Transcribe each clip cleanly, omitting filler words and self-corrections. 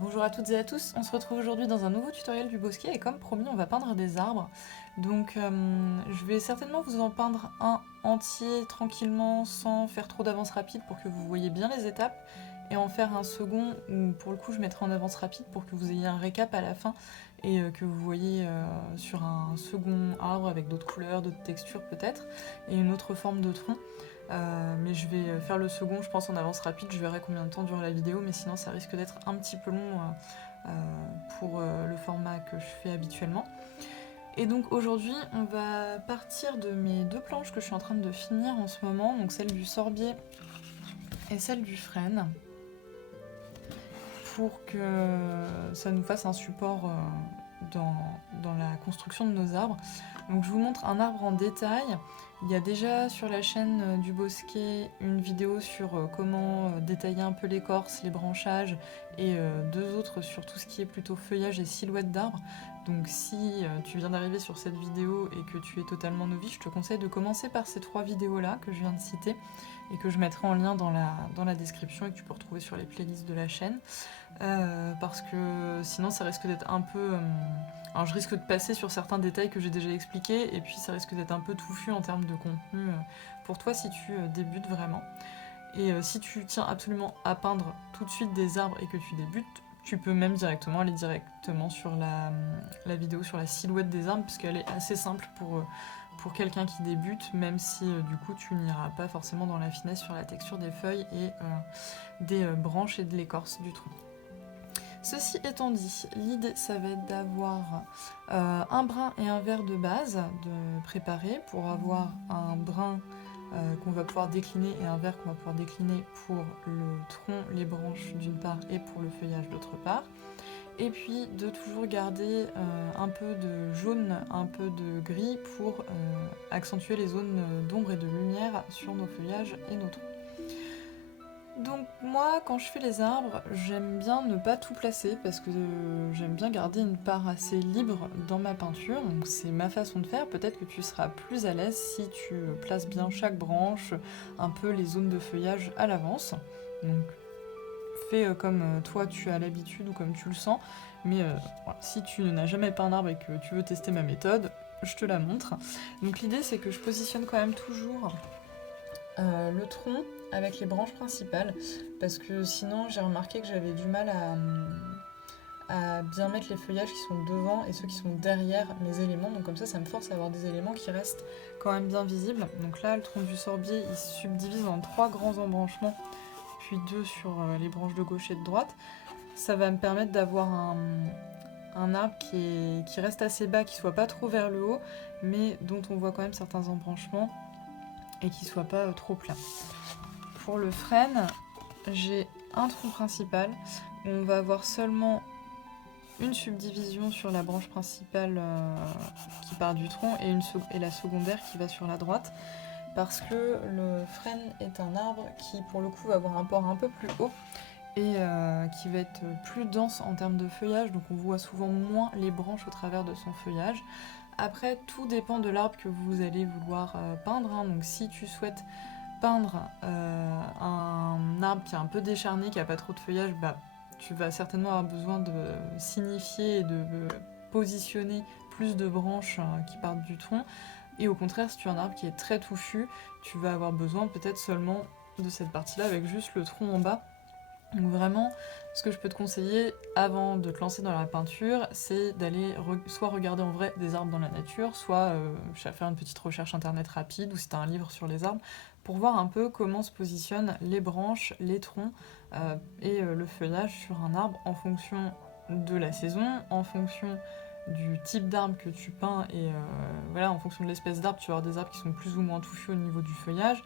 Bonjour à toutes et à tous, on se retrouve aujourd'hui dans un nouveau tutoriel du bosquet et comme promis on va peindre des arbres. Donc je vais certainement vous en peindre un entier tranquillement sans faire trop d'avance rapide pour que vous voyez bien les étapes et en faire un second où pour le coup je mettrai en avance rapide pour que vous ayez un récap à la fin et que vous voyez sur un second arbre avec d'autres couleurs, d'autres textures peut-être et une autre forme de tronc. Mais je vais faire le second, je pense en avance rapide, je verrai combien de temps dure la vidéo, mais sinon ça risque d'être un petit peu long pour le format que je fais habituellement. Et donc aujourd'hui, on va partir de mes deux planches que je suis en train de finir en ce moment, donc celle du sorbier et celle du frêne, pour que ça nous fasse un support dans la construction de nos arbres. Donc je vous montre un arbre en détail. Il y a déjà sur la chaîne du bosquet une vidéo sur comment détailler un peu l'écorce, les branchages et deux autres sur tout ce qui est plutôt feuillage et silhouette d'arbre. Donc si tu viens d'arriver sur cette vidéo et que tu es totalement novice, je te conseille de commencer par ces trois vidéos là que je viens de citer et que je mettrai en lien dans la description et que tu peux retrouver sur les playlists de la chaîne. Parce que sinon ça risque d'être un peu... alors je risque de passer sur certains détails que j'ai déjà expliqués et puis ça risque d'être un peu touffu en termes de contenu pour toi si tu débutes vraiment. Et si tu tiens absolument à peindre tout de suite des arbres et que tu débutes, tu peux même directement aller directement sur la vidéo sur la silhouette des arbres puisqu'elle est assez simple pour quelqu'un qui débute, même si du coup tu n'iras pas forcément dans la finesse sur la texture des feuilles et des branches et de l'écorce du tronc. Ceci étant dit, l'idée ça va être d'avoir un brun et un vert de base de préparer pour avoir un brun qu'on va pouvoir décliner et un vert qu'on va pouvoir décliner pour le tronc, les branches d'une part et pour le feuillage d'autre part. Et puis de toujours garder un peu de jaune, un peu de gris pour accentuer les zones d'ombre et de lumière sur nos feuillages et nos troncs. Donc moi, quand je fais les arbres, j'aime bien ne pas tout placer parce que j'aime bien garder une part assez libre dans ma peinture. Donc c'est ma façon de faire. Peut-être que tu seras plus à l'aise si tu places bien chaque branche, un peu les zones de feuillage à l'avance. Donc fais comme toi tu as l'habitude ou comme tu le sens. Mais voilà, si tu n'as jamais peint un arbre et que tu veux tester ma méthode, je te la montre. Donc l'idée c'est que je positionne quand même toujours le tronc avec les branches principales parce que sinon j'ai remarqué que j'avais du mal à bien mettre les feuillages qui sont devant et ceux qui sont derrière mes éléments, donc comme ça me force à avoir des éléments qui restent quand même bien visibles. Donc là le tronc du sorbier il se subdivise en 3 grands embranchements puis 2 sur les branches de gauche et de droite. Ça va me permettre d'avoir un arbre qui reste assez bas, qui soit pas trop vers le haut mais dont on voit quand même certains embranchements et qui soit pas trop plat. Pour le frêne, j'ai un tronc principal où on va avoir seulement une subdivision sur la branche principale qui part du tronc et la secondaire qui va sur la droite parce que le frêne est un arbre qui pour le coup va avoir un port un peu plus haut et qui va être plus dense en termes de feuillage, donc on voit souvent moins les branches au travers de son feuillage. Après, tout dépend de l'arbre que vous allez vouloir peindre, hein. Donc si tu souhaites peindre un arbre qui est un peu décharné, qui n'a pas trop de feuillage, bah, tu vas certainement avoir besoin de signifier et de positionner plus de branches qui partent du tronc. Et au contraire, si tu as un arbre qui est très touffu, tu vas avoir besoin peut-être seulement de cette partie-là avec juste le tronc en bas. Donc vraiment, ce que je peux te conseiller avant de te lancer dans la peinture, c'est d'aller soit regarder en vrai des arbres dans la nature, soit faire une petite recherche internet rapide ou si tu as un livre sur les arbres, pour voir un peu comment se positionnent les branches, les troncs et le feuillage sur un arbre en fonction de la saison, en fonction du type d'arbre que tu peins et voilà, en fonction de l'espèce d'arbre, tu vas avoir des arbres qui sont plus ou moins touffus au niveau du feuillage.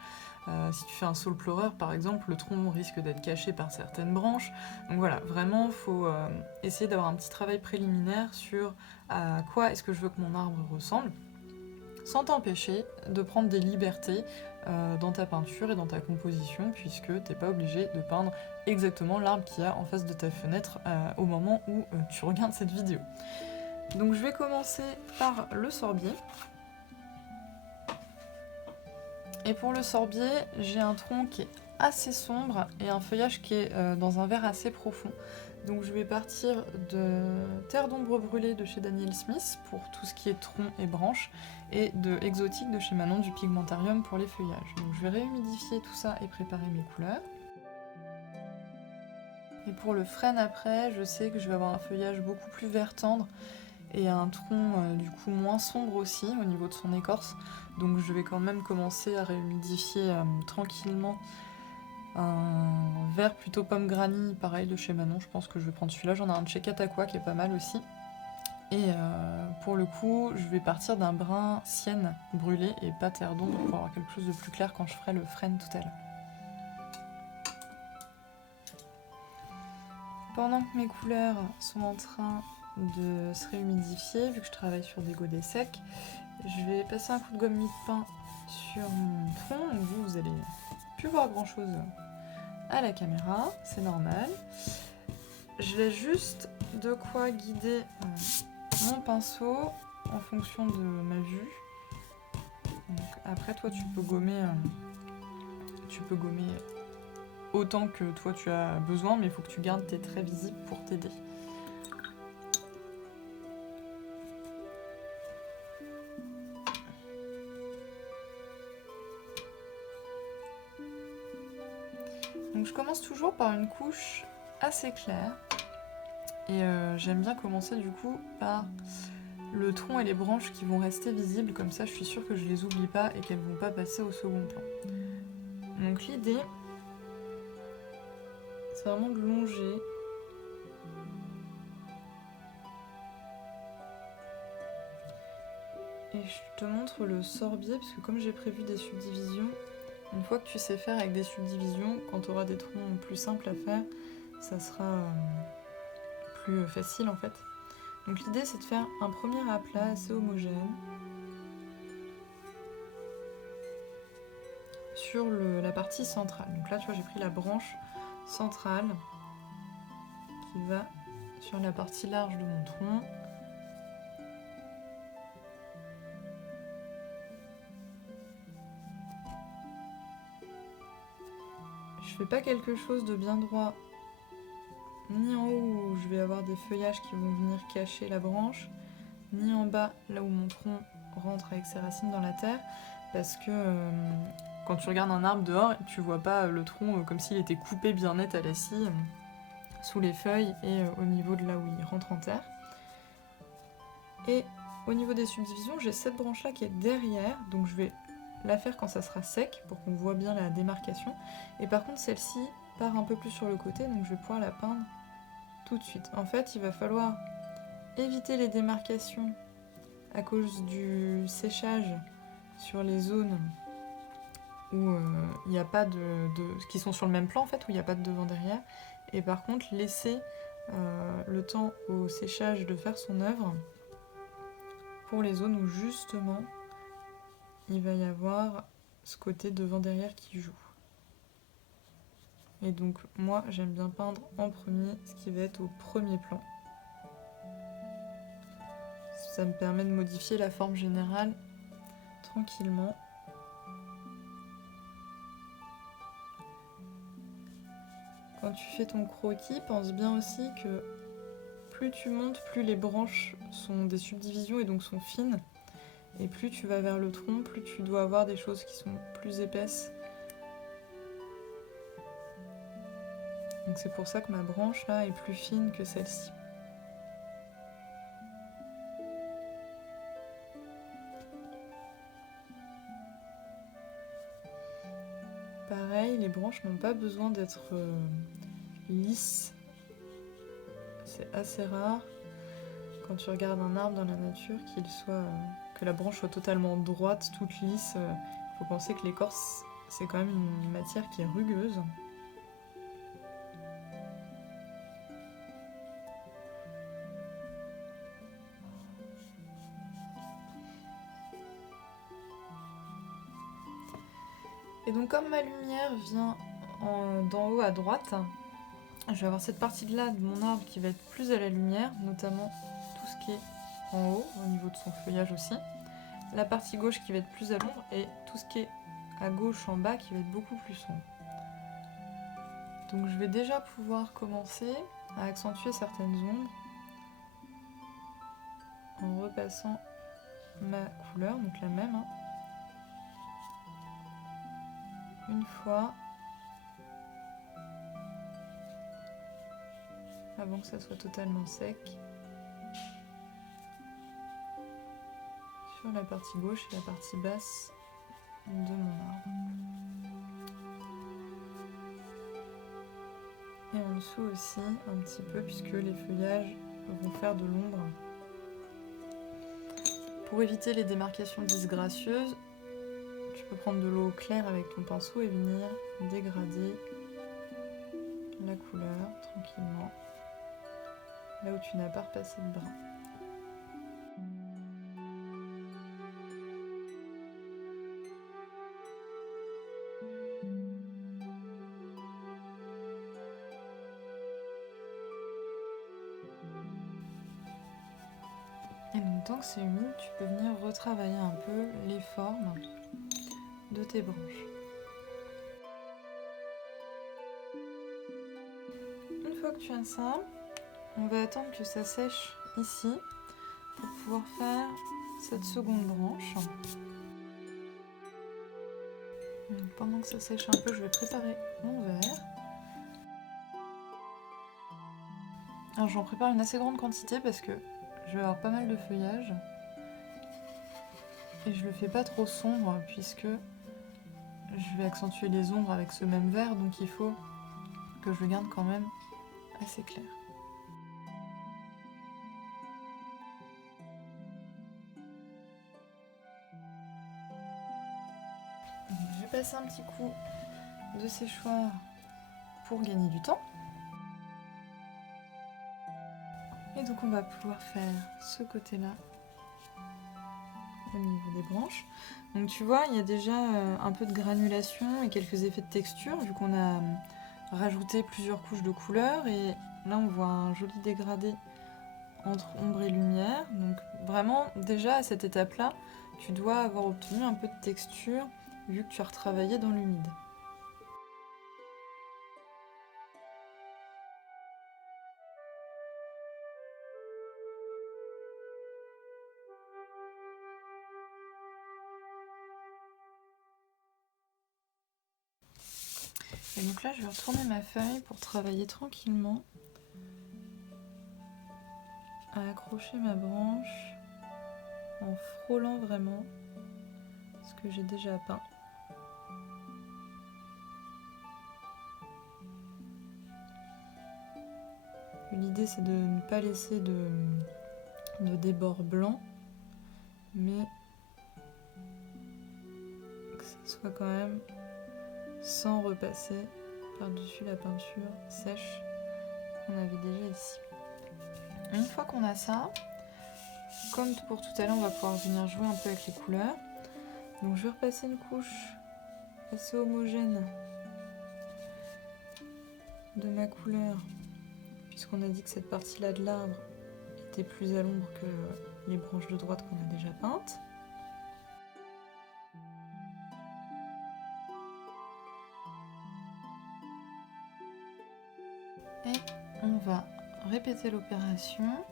Si tu fais un saule pleureur par exemple, le tronc risque d'être caché par certaines branches. Donc voilà, vraiment il faut essayer d'avoir un petit travail préliminaire sur à quoi est-ce que je veux que mon arbre ressemble, sans t'empêcher de prendre des libertés dans ta peinture et dans ta composition, puisque t'es pas obligé de peindre exactement l'arbre qu'il y a en face de ta fenêtre au moment où tu regardes cette vidéo. Donc je vais commencer par le sorbier. Et pour le sorbier, j'ai un tronc qui est assez sombre et un feuillage qui est dans un vert assez profond. Donc je vais partir de Terre d'ombre brûlée de chez Daniel Smith pour tout ce qui est tronc et branches, et de Exotique de chez Manon du Pigmentarium pour les feuillages. Donc je vais réhumidifier tout ça et préparer mes couleurs. Et pour le frêne après, je sais que je vais avoir un feuillage beaucoup plus vert tendre et un tronc du coup moins sombre aussi au niveau de son écorce. Donc je vais quand même commencer à réhumidifier tranquillement un vert plutôt pomme granny, pareil de chez Manon. Je pense que je vais prendre celui-là. J'en ai un de chez Cataqua qui est pas mal aussi. Et pour le coup, je vais partir d'un brun sienne brûlé et pas terre d'ombre pour avoir quelque chose de plus clair quand je ferai le frêne tout à l'heure. Pendant que mes couleurs sont en train de se réhumidifier, vu que je travaille sur des godets secs, je vais passer un coup de gomme mie de pain sur mon tronc. Donc vous allez plus voir grand chose à la caméra, c'est normal. Je laisse juste de quoi guider mon pinceau en fonction de ma vue. Donc après toi tu peux gommer autant que toi tu as besoin, mais il faut que tu gardes tes traits visibles pour t'aider. Donc je commence toujours par une couche assez claire et j'aime bien commencer du coup par le tronc et les branches qui vont rester visibles, comme ça je suis sûre que je les oublie pas et qu'elles vont pas passer au second plan. Donc l'idée c'est vraiment de longer et je te montre le sorbier parce que comme j'ai prévu des subdivisions, une fois que tu sais faire avec des subdivisions, quand tu auras des troncs plus simples à faire, ça sera plus facile en fait. Donc l'idée c'est de faire un premier aplat assez homogène sur la partie centrale. Donc là tu vois j'ai pris la branche centrale qui va sur la partie large de mon tronc. Je fais pas quelque chose de bien droit ni en haut où je vais avoir des feuillages qui vont venir cacher la branche, ni en bas là où mon tronc rentre avec ses racines dans la terre, parce que quand tu regardes un arbre dehors, tu vois pas le tronc comme s'il était coupé bien net à la scie sous les feuilles et au niveau de là où il rentre en terre. Et au niveau des subdivisions, j'ai cette branche là qui est derrière, donc je vais la faire quand ça sera sec pour qu'on voit bien la démarcation. Et par contre celle-ci part un peu plus sur le côté, donc je vais pouvoir la peindre tout de suite. En fait, il va falloir éviter les démarcations à cause du séchage sur les zones où il n'y a pas qui sont sur le même plan en fait, où il n'y a pas de devant derrière. Et par contre, laisser le temps au séchage de faire son œuvre pour les zones où justement il va y avoir ce côté devant derrière qui joue. Et donc moi j'aime bien peindre en premier ce qui va être au premier plan. Ça me permet de modifier la forme générale tranquillement. Quand tu fais ton croquis, pense bien aussi que plus tu montes, plus les branches sont des subdivisions et donc sont fines. Et plus tu vas vers le tronc, plus tu dois avoir des choses qui sont plus épaisses. Donc c'est pour ça que ma branche là est plus fine que celle-ci. Pareil, les branches n'ont pas besoin d'être lisses. C'est assez rare quand tu regardes un arbre dans la nature que la branche soit totalement droite, toute lisse. Il faut penser que l'écorce c'est quand même une matière qui est rugueuse. Et donc comme ma lumière vient d'en haut à droite, je vais avoir cette partie-là de mon arbre qui va être plus à la lumière, notamment tout ce qui est en haut, au niveau de son feuillage aussi. La partie gauche qui va être plus à l'ombre et tout ce qui est à gauche en bas qui va être beaucoup plus sombre. Donc je vais déjà pouvoir commencer à accentuer certaines ombres en repassant ma couleur, donc la même, hein. Une fois, avant que ça soit totalement sec, sur la partie gauche et la partie basse de mon arbre. Et en dessous aussi, un petit peu, puisque les feuillages vont faire de l'ombre. Pour éviter les démarcations disgracieuses, tu peux prendre de l'eau claire avec ton pinceau et venir dégrader la couleur tranquillement, là où tu n'as pas repassé de brin. Et donc tant que c'est humide, tu peux venir retravailler un peu les formes de tes branches. Une fois que tu as ça, on va attendre que ça sèche ici pour pouvoir faire cette seconde branche. Donc pendant que ça sèche un peu, je vais préparer mon verre. Alors j'en prépare une assez grande quantité parce que je vais avoir pas mal de feuillage. Et je le fais pas trop sombre puisque je vais accentuer les ombres avec ce même vert, donc il faut que je le garde quand même assez clair. Donc, je vais passer un petit coup de séchoir pour gagner du temps. Et donc on va pouvoir faire ce côté-là au niveau des branches. Donc tu vois, il y a déjà un peu de granulation et quelques effets de texture vu qu'on a rajouté plusieurs couches de couleurs, et là on voit un joli dégradé entre ombre et lumière. Donc vraiment déjà à cette étape-là, tu dois avoir obtenu un peu de texture vu que tu as retravaillé dans l'humide. Et donc là, je vais retourner ma feuille pour travailler tranquillement à accrocher ma branche en frôlant vraiment ce que j'ai déjà peint. L'idée, c'est de ne pas laisser de débord blanc, mais que ça soit quand même sans repasser par-dessus la peinture sèche qu'on avait déjà ici. Une fois qu'on a ça, comme pour tout à l'heure, on va pouvoir venir jouer un peu avec les couleurs. Donc je vais repasser une couche assez homogène de ma couleur, puisqu'on a dit que cette partie-là de l'arbre était plus à l'ombre que les branches de droite qu'on a déjà peintes. Et on va répéter l'opération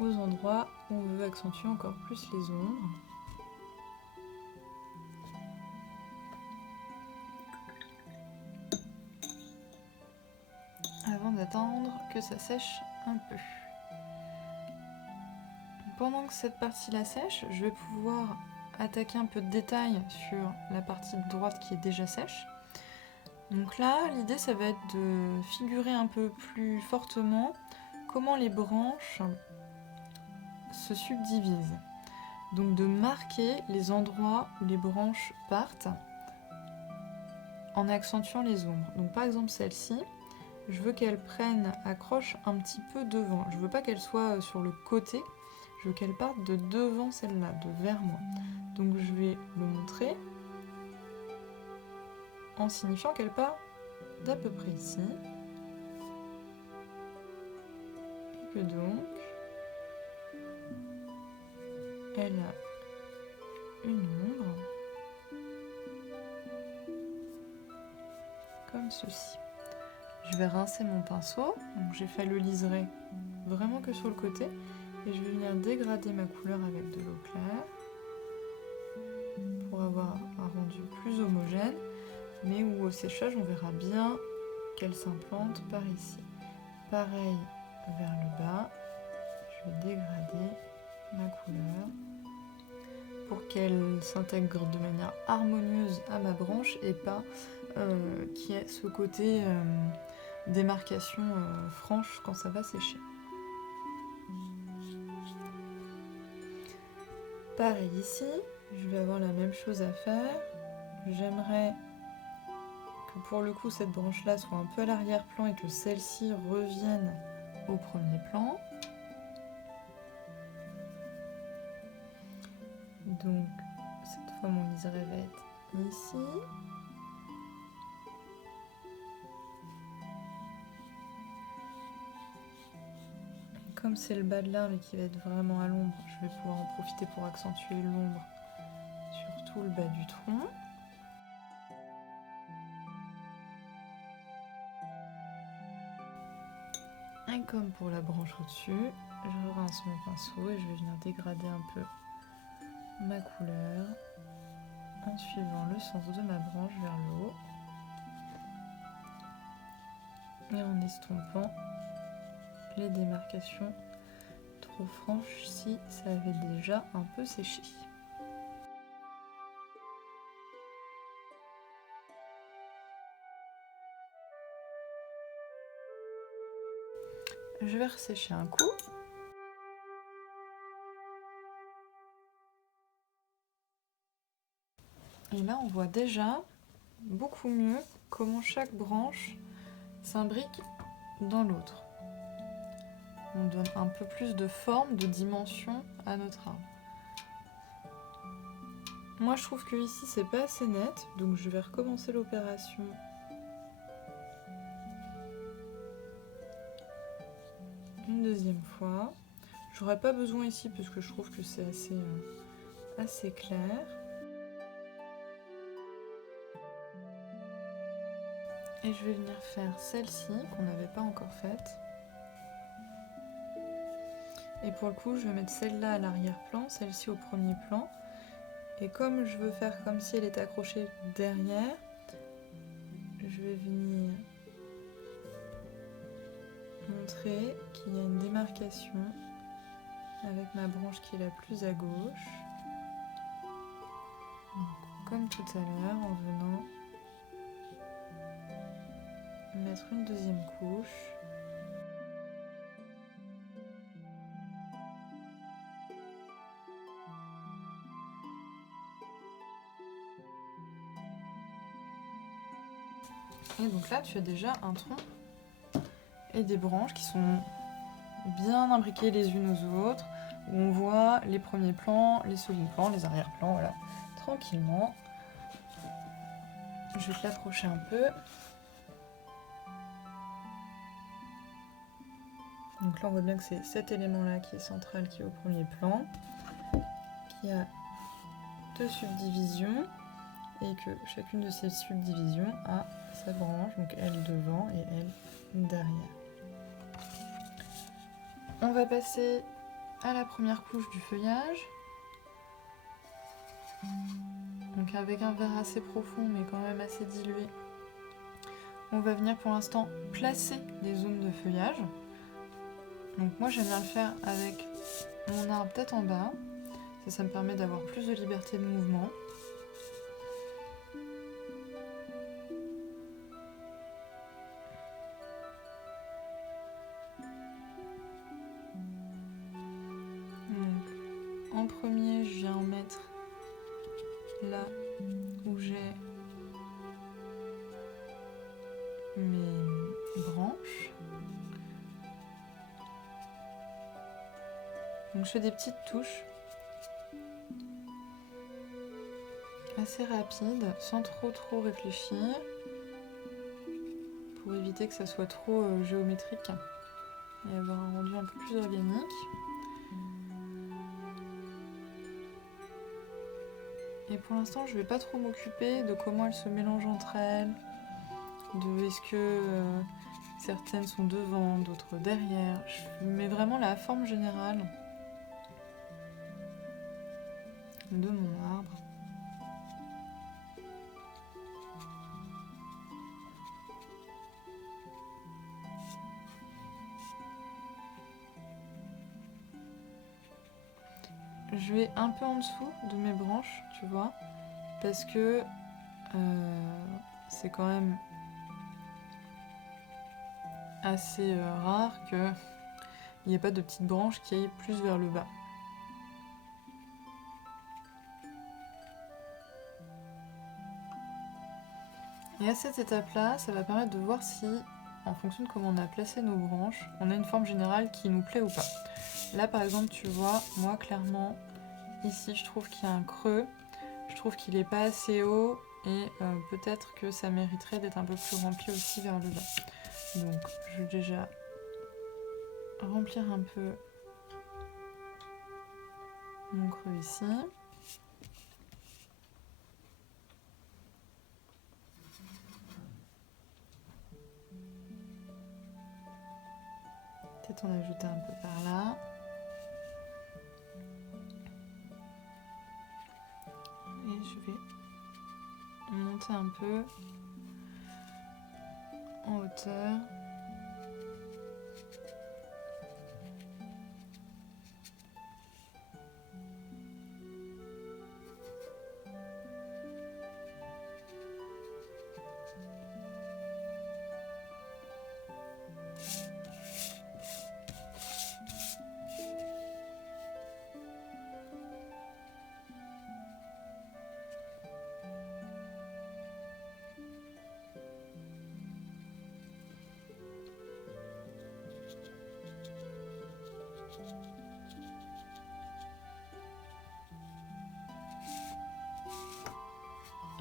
aux endroits où on veut accentuer encore plus les ombres. Avant d'attendre que ça sèche un peu. Pendant que cette partie-là sèche, je vais pouvoir attaquer un peu de détail sur la partie de droite qui est déjà sèche. Donc là, l'idée, ça va être de figurer un peu plus fortement comment les branches se subdivisent. Donc de marquer les endroits où les branches partent en accentuant les ombres. Donc par exemple celle-ci, je veux qu'elle accroche un petit peu devant. Je veux pas qu'elle soit sur le côté, je veux qu'elle parte de devant celle-là, de vers moi. Donc je vais le montrer en signifiant qu'elle part d'à peu près ici. Et que donc, elle a une ombre ceci. Je vais rincer mon pinceau, donc j'ai fait le liseré vraiment que sur le côté, et je vais venir dégrader ma couleur avec de l'eau claire pour avoir un rendu plus homogène, mais où au séchage on verra bien qu'elle s'implante par ici. Pareil vers le bas, je vais dégrader ma couleur pour qu'elle s'intègre de manière harmonieuse à ma branche et pas qu'il y ait ce côté démarcation franche quand ça va sécher. Pareil ici, je vais avoir la même chose à faire. J'aimerais que pour le coup cette branche là soit un peu à l'arrière-plan et que celle-ci revienne au premier plan. Donc cette fois mon liseré va être ici. Comme c'est le bas de l'arbre et qui va être vraiment à l'ombre, je vais pouvoir en profiter pour accentuer l'ombre sur tout le bas du tronc. Et comme pour la branche au-dessus, je rince mon pinceau et je vais venir dégrader un peu ma couleur en suivant le sens de ma branche vers le haut et en estompant les démarcations trop franches si ça avait déjà un peu séché. Je vais ressécher un coup. Et là, on voit déjà beaucoup mieux comment chaque branche s'imbrique dans l'autre. On donne un peu plus de forme, de dimension à notre arbre. Moi, je trouve que ici, c'est pas assez net, donc je vais recommencer l'opération. Une deuxième fois. J'aurais pas besoin ici parce que je trouve que c'est assez clair. Et je vais venir faire celle-ci qu'on n'avait pas encore faite. Et pour le coup, je vais mettre celle-là à l'arrière-plan, celle-ci au premier plan. Et comme je veux faire comme si elle était accrochée derrière, je vais venir montrer qu'il y a une démarcation avec ma branche qui est la plus à gauche. Donc, comme tout à l'heure, en venant mettre une deuxième couche. Et donc là, tu as déjà un tronc et des branches qui sont bien imbriquées les unes aux autres, où on voit les premiers plans, les seconds plans, les arrière-plans, voilà, tranquillement. Je vais te l'approcher un peu. Donc là, on voit bien que c'est cet élément-là qui est central, qui est au premier plan, qui a deux subdivisions, et que chacune de ces subdivisions a sa branche, donc elle devant et elle derrière. On va passer à la première couche du feuillage. Donc avec un vert assez profond mais quand même assez dilué. On va venir pour l'instant placer les zones de feuillage. Donc moi j'aime bien le faire avec mon arbre tête en bas. Ça me permet d'avoir plus de liberté de mouvement. Donc, en premier, je viens en mettre là où j'ai mes branches. Donc je fais des petites touches assez rapides, sans trop réfléchir, pour éviter que ça soit trop géométrique et avoir un rendu un peu plus organique. Et pour l'instant, je ne vais pas trop m'occuper de comment elles se mélangent entre elles, de est-ce que certaines sont devant, d'autres derrière. Je mets vraiment la forme générale de mon arbre. Je vais un peu en dessous de mes branches, tu vois, parce que c'est quand même assez rare qu'il n'y ait pas de petites branches qui aillent plus vers le bas. Et à cette étape-là, ça va permettre de voir si, en fonction de comment on a placé nos branches, on a une forme générale qui nous plaît ou pas. Là, par exemple, tu vois, moi, clairement, ici, je trouve qu'il y a un creux. Je trouve qu'il n'est pas assez haut et peut-être que ça mériterait d'être un peu plus rempli aussi vers le bas. Donc, je vais déjà remplir un peu mon creux ici. Peut-être en ajouter un peu par là. Et je vais monter un peu en hauteur.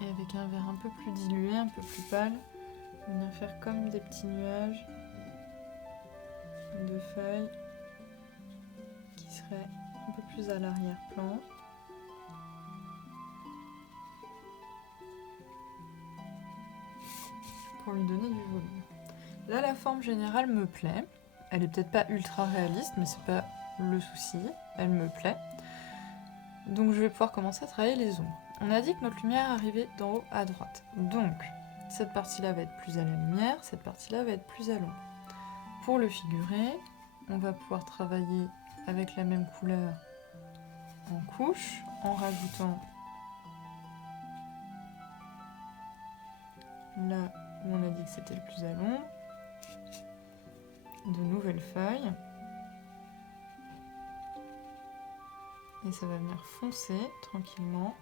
Et avec un verre un peu plus dilué, un peu plus pâle, venir faire comme des petits nuages de feuilles qui seraient un peu plus à l'arrière-plan. Pour lui donner du volume. Là, la forme générale me plaît. Elle est peut-être pas ultra réaliste, mais c'est pas le souci. Elle me plaît. Donc je vais pouvoir commencer à travailler les ombres. On a dit que notre lumière arrivait d'en haut à droite. Donc, cette partie-là va être plus à la lumière, cette partie-là va être plus à l'ombre. Pour le figurer, on va pouvoir travailler avec la même couleur en couche, en rajoutant là où on a dit que c'était le plus à l'ombre, de nouvelles feuilles. Et ça va venir foncer tranquillement.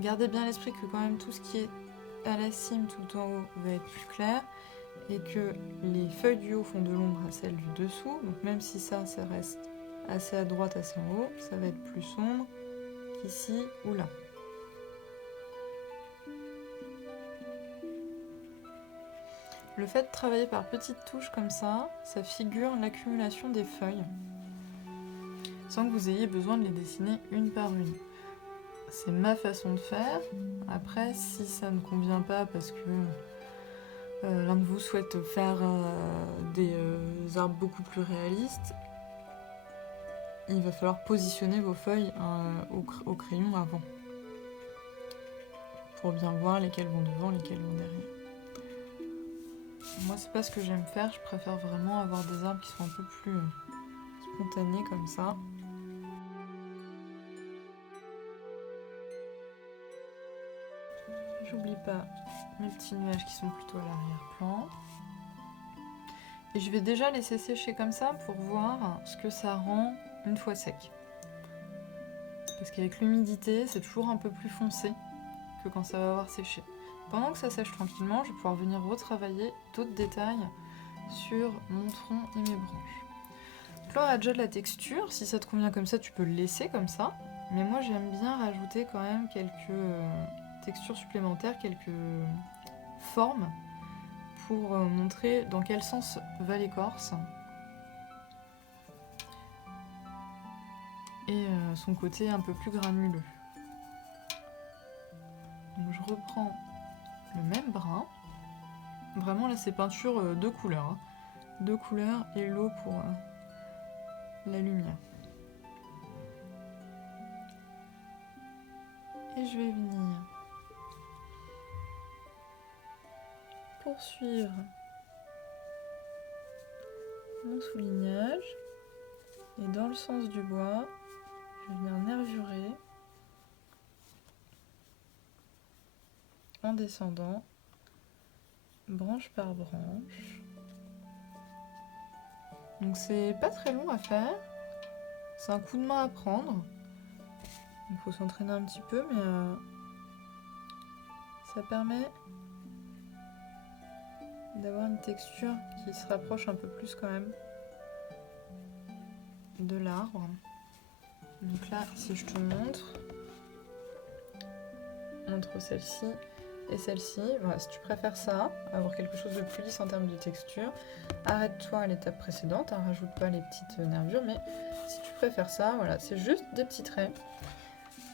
Gardez bien à l'esprit que quand même tout ce qui est à la cime tout en haut va être plus clair et que les feuilles du haut font de l'ombre à celles du dessous. Donc même si ça reste assez à droite, assez en haut, ça va être plus sombre qu'ici ou là. Le fait de travailler par petites touches comme ça figure l'accumulation des feuilles sans que vous ayez besoin de les dessiner une par une. C'est ma façon de faire. Après, si ça ne convient pas parce que l'un de vous souhaite faire des arbres beaucoup plus réalistes, il va falloir positionner vos feuilles au crayon avant pour bien voir lesquelles vont devant, lesquelles vont derrière. Moi, c'est pas ce que j'aime faire. Je préfère vraiment avoir des arbres qui sont un peu plus spontanés comme ça. J'oublie pas mes petits nuages qui sont plutôt à l'arrière-plan. Et je vais déjà laisser sécher comme ça pour voir ce que ça rend une fois sec. Parce qu'avec l'humidité, c'est toujours un peu plus foncé que quand ça va avoir séché. Pendant que ça sèche tranquillement, je vais pouvoir venir retravailler d'autres détails sur mon tronc et mes branches. Donc là, on a déjà de la texture. Si ça te convient comme ça, tu peux le laisser comme ça. Mais moi, j'aime bien rajouter quand même quelques textures supplémentaires, quelques formes pour montrer dans quel sens va l'écorce et son côté un peu plus granuleux. Donc je reprends le même brun. Vraiment là c'est peinture deux couleurs. Hein. Deux couleurs et l'eau pour la lumière. Et je vais venir poursuivre mon soulignage. Et dans le sens du bois, je vais venir nervurer en descendant branche par branche. Donc c'est pas très long à faire, c'est un coup de main à prendre. Il faut s'entraîner un petit peu, mais ça permet d'avoir une texture qui se rapproche un peu plus quand même de l'arbre. Donc là, si je te montre, entre celle-ci et celle-ci, voilà, si tu préfères ça, avoir quelque chose de plus lisse en termes de texture, arrête-toi à l'étape précédente, hein, rajoute pas les petites nervures, mais si tu préfères ça, voilà, c'est juste des petits traits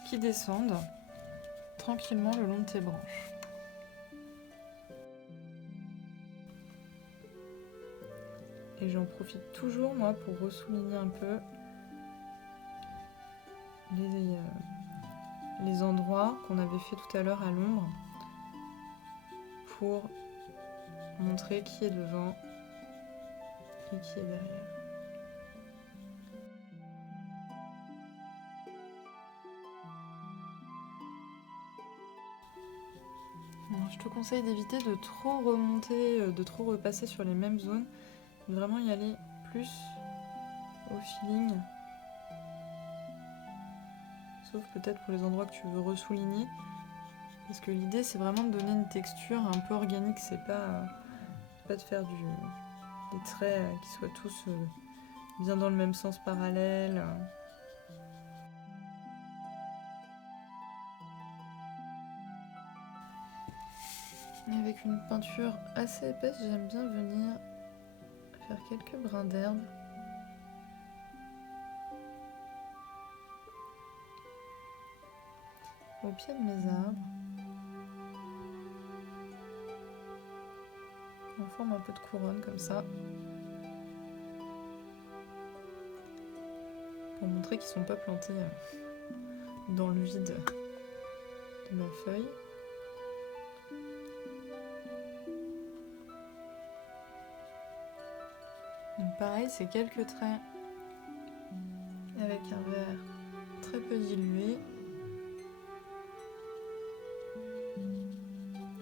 qui descendent tranquillement le long de tes branches. Et j'en profite toujours, moi, pour ressouligner un peu les endroits qu'on avait fait tout à l'heure à l'ombre pour montrer qui est devant et qui est derrière. Alors, je te conseille d'éviter de trop remonter, de trop repasser sur les mêmes zones, vraiment y aller plus au feeling. Sauf peut-être pour les endroits que tu veux ressouligner. Parce que l'idée c'est vraiment de donner une texture un peu organique, c'est pas de faire des traits qui soient tous bien dans le même sens parallèle. Et avec une peinture assez épaisse, j'aime bien venir faire quelques brins d'herbe. Au pied de mes arbres. On forme un peu de couronne comme ça. Pour montrer qu'ils ne sont pas plantés dans le vide de ma feuille. Donc pareil, c'est quelques traits avec un vert très peu dilué.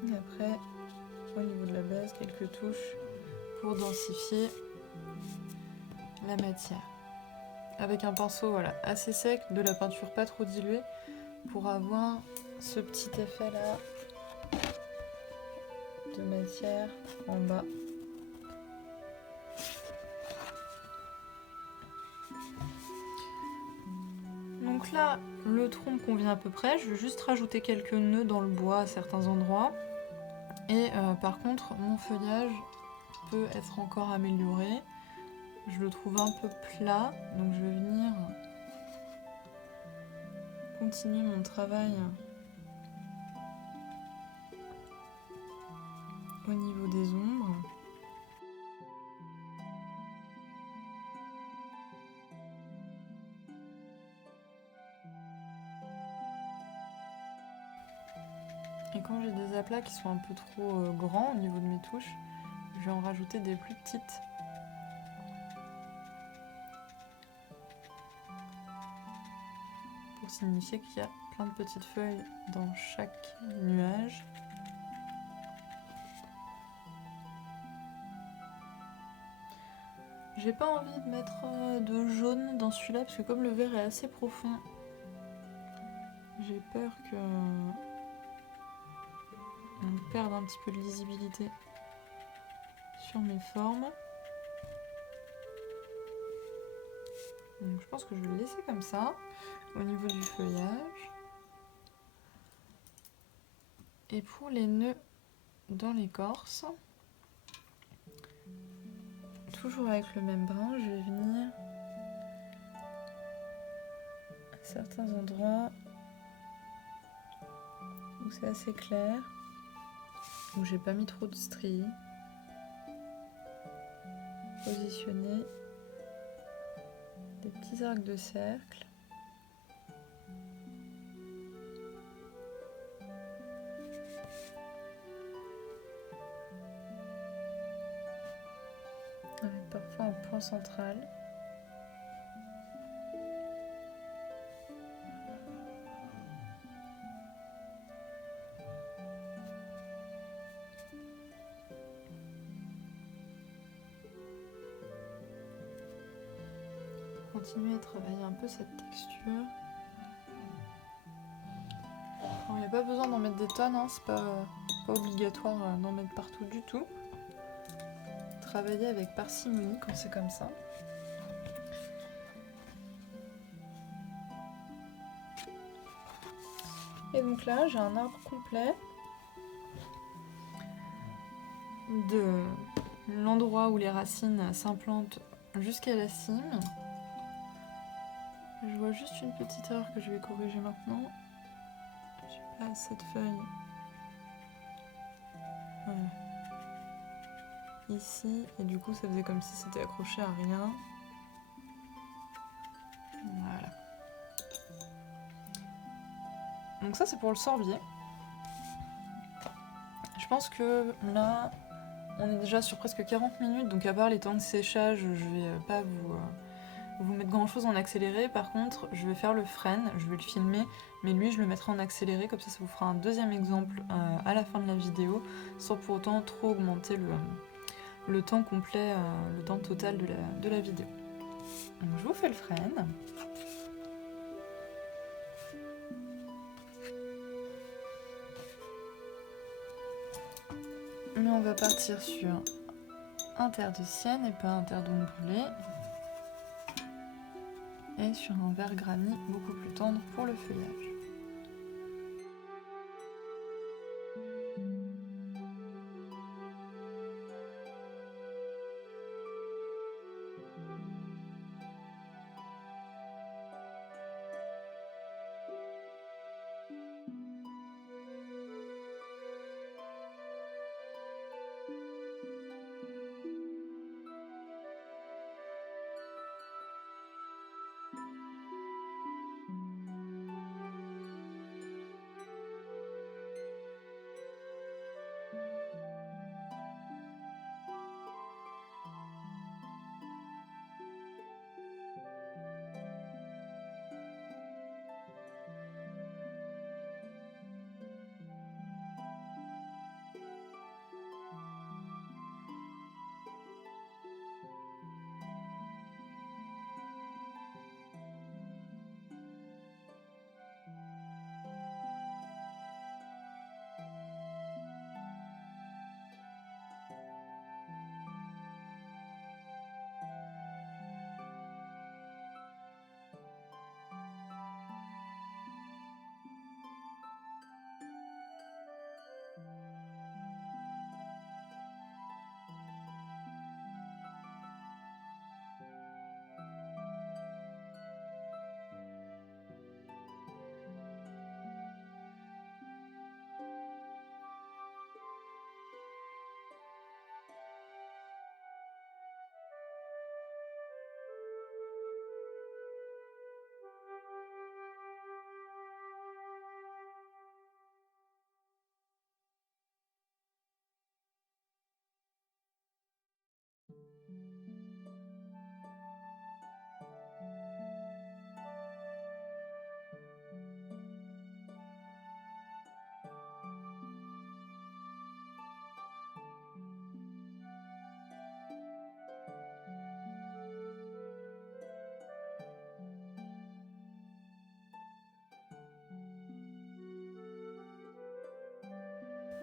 Et après, au niveau de la base, quelques touches pour densifier la matière. Avec un pinceau voilà, assez sec, de la peinture pas trop diluée, pour avoir ce petit effet là de matière en bas. Donc là, le tronc me convient à peu près. Je vais juste rajouter quelques nœuds dans le bois à certains endroits. Et par contre, mon feuillage peut être encore amélioré. Je le trouve un peu plat, donc je vais venir continuer mon travail au niveau des ombres. Et quand j'ai des aplats qui sont un peu trop grands au niveau de mes touches, je vais en rajouter des plus petites. Pour signifier qu'il y a plein de petites feuilles dans chaque nuage. J'ai pas envie de mettre de jaune dans celui-là parce que comme le vert est assez profond, j'ai peur que on perde un petit peu de lisibilité sur mes formes. Donc je pense que je vais le laisser comme ça au niveau du feuillage. Et pour les nœuds dans l'écorce, toujours avec le même brin, je vais venir à certains endroits où c'est assez clair. où j'ai pas mis trop de stries. Positionner des petits arcs de cercle. Avec parfois un point central. Continuer à travailler un peu cette texture. Il n'y a pas besoin d'en mettre des tonnes, hein, c'est pas obligatoire d'en mettre partout du tout. Travailler avec parcimonie quand c'est comme ça. Et donc là, j'ai un arbre complet de l'endroit où les racines s'implantent jusqu'à la cime. Je vois juste une petite erreur que je vais corriger maintenant. J'ai pas cette feuille. Voilà. Ici, et du coup ça faisait comme si c'était accroché à rien. Voilà. Donc ça c'est pour le sorbier. Je pense que là, on est déjà sur presque 40 minutes, donc à part les temps de séchage, je vais pas vous mettre grand chose en accéléré. Par contre, je vais faire le frêne, je vais le filmer, mais lui je le mettrai en accéléré, comme ça ça vous fera un deuxième exemple à la fin de la vidéo, sans pour autant trop augmenter le temps complet, le temps total de la vidéo. Donc je vous fais le frêne. Mais on va partir sur un terre de sienne et pas un terre d'ombre brûlée. Et sur un vert granit beaucoup plus tendre pour le feuillage.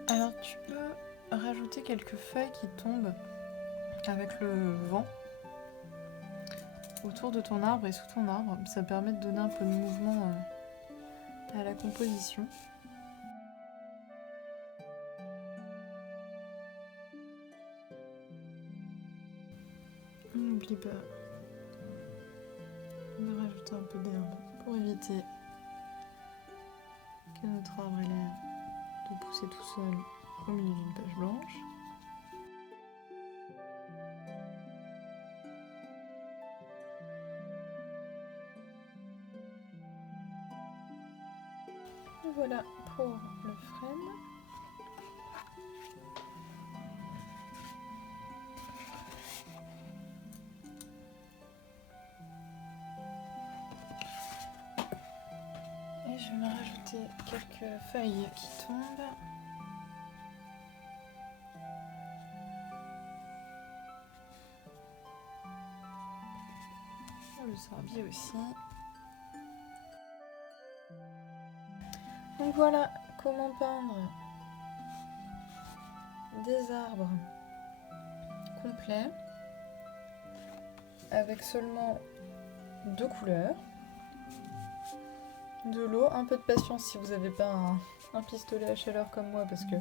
Alors tu peux rajouter quelques feuilles qui tombent avec le vent autour de ton arbre et sous ton arbre. Ça permet de donner un peu de mouvement à la composition. N'oublie pas de rajouter un peu d'herbe pour éviter que notre arbre ait l'air de pousser tout seul au milieu d'une page blanche. Voilà pour le frêne. Et je vais me rajouter quelques feuilles qui tombent. Le sorbier aussi. Donc voilà comment peindre des arbres complets avec seulement 2 couleurs, de l'eau, un peu de patience si vous n'avez pas un pistolet à chaleur comme moi, parce que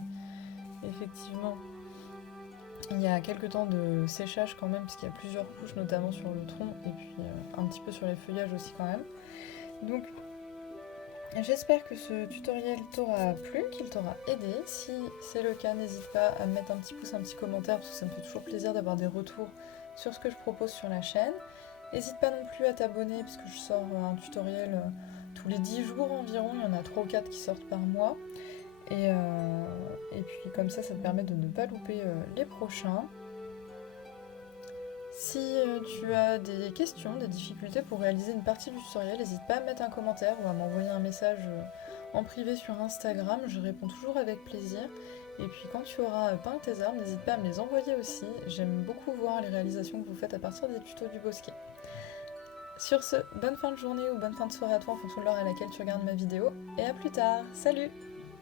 effectivement il y a quelques temps de séchage quand même, puisqu'il y a plusieurs couches, notamment sur le tronc et puis un petit peu sur les feuillages aussi quand même. Donc j'espère que ce tutoriel t'aura plu, qu'il t'aura aidé. Si c'est le cas, n'hésite pas à me mettre un petit pouce, un petit commentaire, parce que ça me fait toujours plaisir d'avoir des retours sur ce que je propose sur la chaîne. N'hésite pas non plus à t'abonner, parce que je sors un tutoriel tous les 10 jours environ, il y en a 3 ou 4 qui sortent par mois. Et puis comme ça te permet de ne pas louper les prochains. Si tu as des questions, des difficultés pour réaliser une partie du tutoriel, n'hésite pas à me mettre un commentaire ou à m'envoyer un message en privé sur Instagram, je réponds toujours avec plaisir. Et puis quand tu auras peint tes arbres, n'hésite pas à me les envoyer aussi, j'aime beaucoup voir les réalisations que vous faites à partir des tutos du bosquet. Sur ce, bonne fin de journée ou bonne fin de soirée à toi en fonction de l'heure à laquelle tu regardes ma vidéo, et à plus tard, salut!